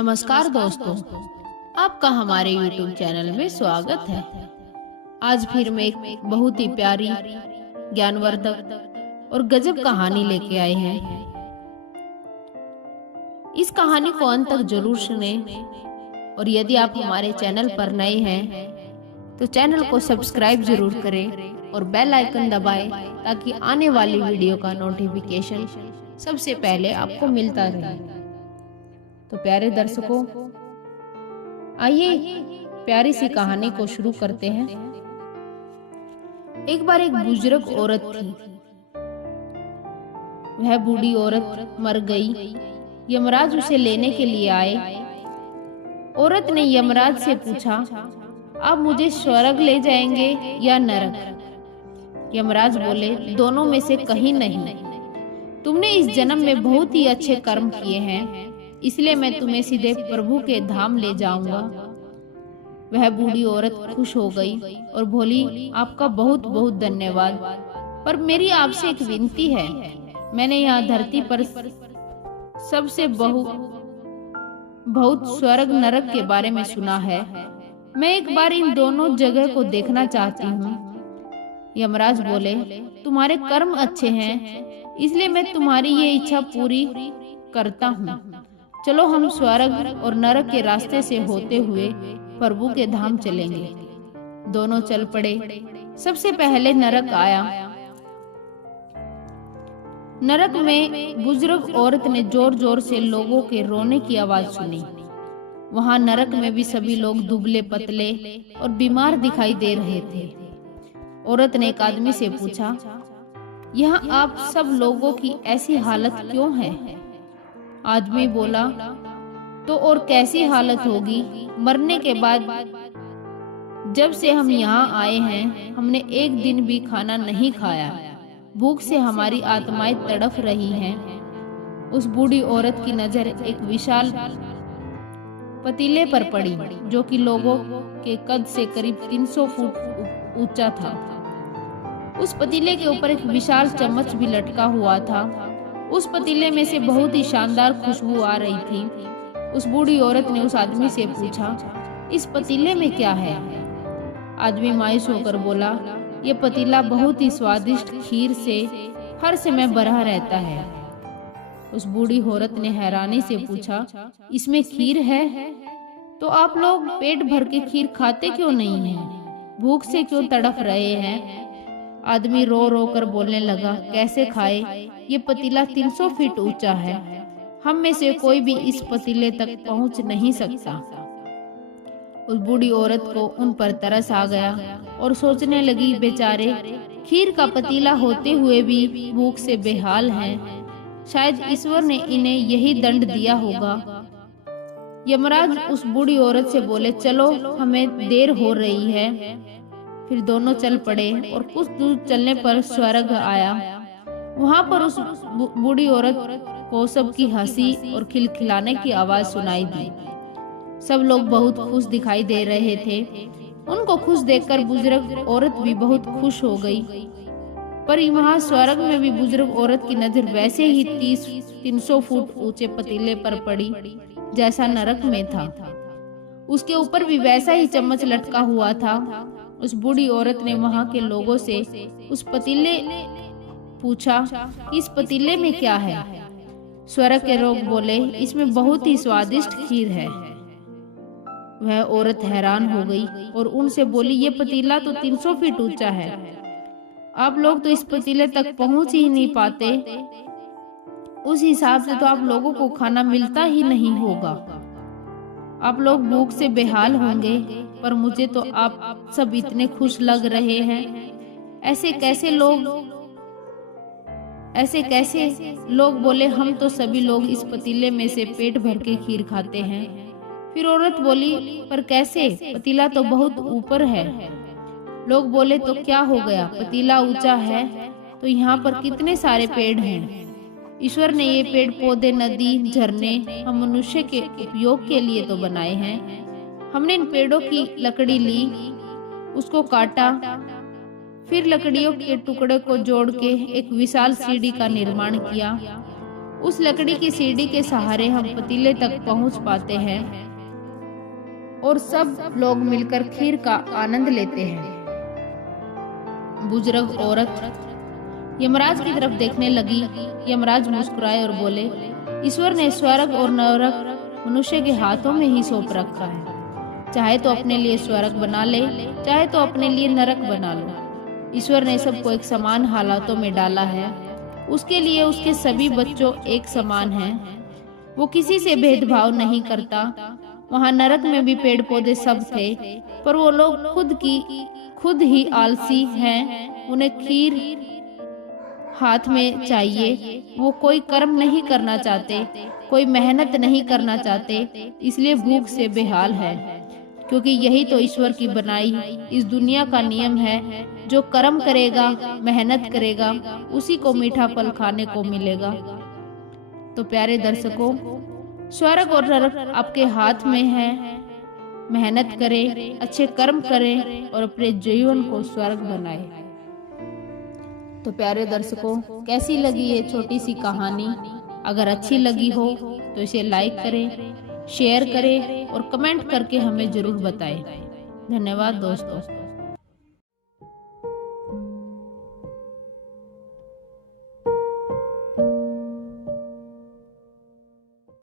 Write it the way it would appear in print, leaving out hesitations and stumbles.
नमस्कार दोस्तों, आपका हमारे YouTube चैनल में स्वागत है। आज फिर मैं एक बहुत ही प्यारी, ज्ञानवर्धक और गजब कहानी लेके आए हैं। इस कहानी को अंत तक जरूर सुने और यदि आप हमारे चैनल पर नए हैं तो चैनल को सब्सक्राइब जरूर करें और बेल आइकन दबाएं ताकि आने वाली वीडियो का नोटिफिकेशन सबसे पहले आपको मिलता रहे। तो प्यारे दर्शकों, आइए प्यारी सी कहानी को शुरू करते हैं। एक बार एक बुजुर्ग औरत थी। वह बूढ़ी औरत मर गई। यमराज उसे लेने के लिए आए। औरत ने यमराज से पूछा, आप मुझे स्वर्ग ले जाएंगे या नरक? यमराज बोले, दोनों में से कहीं नहीं। तुमने इस जन्म में बहुत ही अच्छे कर्म किए हैं, इसलिए मैं तुम्हें सीधे प्रभु के धाम ले जाऊंगा। वह बूढ़ी औरत खुश हो गई और बोली, आपका बहुत बहुत धन्यवाद, पर मेरी आपसे एक विनती है। मैंने यहाँ धरती पर सबसे बहुत स्वर्ग नरक के बारे में सुना है। मैं एक बार इन दोनों जगह को देखना चाहती हूँ। यमराज बोले, तुम्हारे कर्म अच्छे हैं, इसलिए मैं तुम्हारी ये इच्छा पूरी करता हूँ। चलो हम स्वर्ग और नरक के रास्ते से होते हुए प्रभु के धाम चलेंगे। दोनों चल पड़े। सबसे पहले नरक आया। नरक में बुजुर्ग औरत ने जोर जोर से लोगों के रोने की आवाज सुनी। वहां नरक में भी सभी लोग दुबले पतले और बीमार दिखाई दे रहे थे। औरत ने एक आदमी से पूछा, यहाँ आप सब लोगों की ऐसी हालत क्यों है? आदमी बोला, तो और कैसी हालत होगी? मरने के बाद जब से हम यहाँ आए हैं, हमने एक दिन भी खाना नहीं खाया। भूख से हमारी आत्माएं तड़फ रही हैं। उस बूढ़ी औरत की नजर एक विशाल पतीले पर पड़ी, जो कि लोगों के कद से करीब 300 फुट ऊंचा था। उस पतीले के ऊपर एक विशाल चम्मच भी लटका हुआ था। उस पतीले में से बहुत ही शानदार खुशबू आ रही थी। उस बूढ़ी औरत ने उस आदमी से पूछा, इस पतीले में क्या है? आदमी मायूस होकर बोला, ये पतीला बहुत ही स्वादिष्ट खीर से हर समय भरा रहता है। उस बूढ़ी औरत ने हैरानी से पूछा, इसमें खीर है? तो आप लोग पेट भर के खीर खाते क्यों नहीं हैं? भूख से क्यों तड़फ रहे हैं? आदमी रो रो कर बोलने लगा, कैसे खाए? ये पतीला 300 फीट ऊंचा है। हम में से कोई भी इस पतीले तक पहुंच नहीं सकता। उस बूढ़ी औरत को उन पर तरस आ गया और सोचने लगी, बेचारे खीर का पतीला होते हुए भी भूख से बेहाल हैं। शायद ईश्वर ने इन्हें यही दंड दिया होगा। यमराज उस बूढ़ी औरत से बोले, चलो हमें देर हो रही है। फिर दोनों चल पड़े और कुछ दूर चलने पर स्वर्ग आया। वहां पर उस बूढ़ी औरत को सबकी हंसी और खिलखिलाने की आवाज सुनाई दी। सब लोग बहुत खुश दिखाई दे रहे थे। उनको खुश देखकर बुजुर्ग औरत भी बहुत खुश हो गई। पर वहां स्वर्ग में भी बुजुर्ग औरत की नजर वैसे ही 300 फुट ऊंचे पतीले पर पड़ी जैसा नरक में था। उसके ऊपर भी वैसा ही चम्मच लटका हुआ था। उस बूढ़ी औरत ने वहां के लोगों से उस पतीले पूछा, इस पतीले में क्या है? स्वर्ग के लोग बोले, इसमें बहुत ही स्वादिष्ट खीर है। वह औरत हैरान हो गई और उनसे बोली, ये पतीला तो 300 फीट ऊंचा है। आप लोग तो इस पतीले तक पहुंच ही नहीं पाते। उस हिसाब से तो आप लोगों को खाना मिलता ही नहीं होगा। आप लोग भूख से बेहाल होंगे, पर मुझे तो आप सब इतने खुश लग रहे हैं। ऐसे कैसे लोग बोले, हम तो सभी लोग इस पतीले में से पेट भर के खीर खाते हैं। फिर औरत बोली, पर कैसे? पतीला तो बहुत ऊपर है। लोग बोले, तो क्या हो गया? पतीला ऊंचा है तो यहाँ पर कितने सारे पेड़ हैं। ईश्वर ने ये पेड़ पौधे, नदी, झरने हम मनुष्य के उपयोग के लिए तो बनाए हैं। हमने इन पेड़ों की लकड़ी ली, उसको काटा, फिर लकड़ियों के टुकड़े को जोड़ के एक विशाल सीढ़ी का निर्माण किया। उस लकड़ी की सीढ़ी के सहारे हम पतीले तक पहुंच पाते हैं और सब लोग मिलकर खीर का आनंद लेते हैं। बुजुर्ग औरत यमराज की तरफ देखने लगी। यमराज मुस्कुराए और बोले, ईश्वर ने स्वर्ग और नरक मनुष्य के हाथों में ही सौंप रखा है। चाहे तो अपने लिए स्वर्ग बना ले, चाहे तो अपने लिए नरक बना लो। ईश्वर ने सबको एक समान हालातों में डाला है। उसके लिए उसके सभी बच्चों एक समान हैं। वो किसी से भेदभाव नहीं करता। वहाँ नरक में भी पेड़ पौधे सब थे, पर वो लोग खुद ही आलसी हैं। उन्हें खीर हाथ में चाहिए। वो कोई कर्म नहीं करना चाहते, कोई मेहनत नहीं करना चाहते, इसलिए भूख से बेहाल है। क्योंकि यही तो ईश्वर की बनाई इस दुनिया का नियम है। जो कर्म करेगा, मेहनत करेगा, उसी को मीठा फल खाने को मिलेगा। तो प्यारे दर्शकों, स्वर्ग और नरक आपके हाथ में है। मेहनत करें, अच्छे कर्म करें और अपने जीवन को स्वर्ग बनाएं। तो प्यारे दर्शकों, कैसी लगी ये छोटी सी कहानी? अगर अच्छी लगी हो तो इसे लाइक करें, शेयर करें और कमेंट करके हमें जरूर बताएं। धन्यवाद दोस्तों।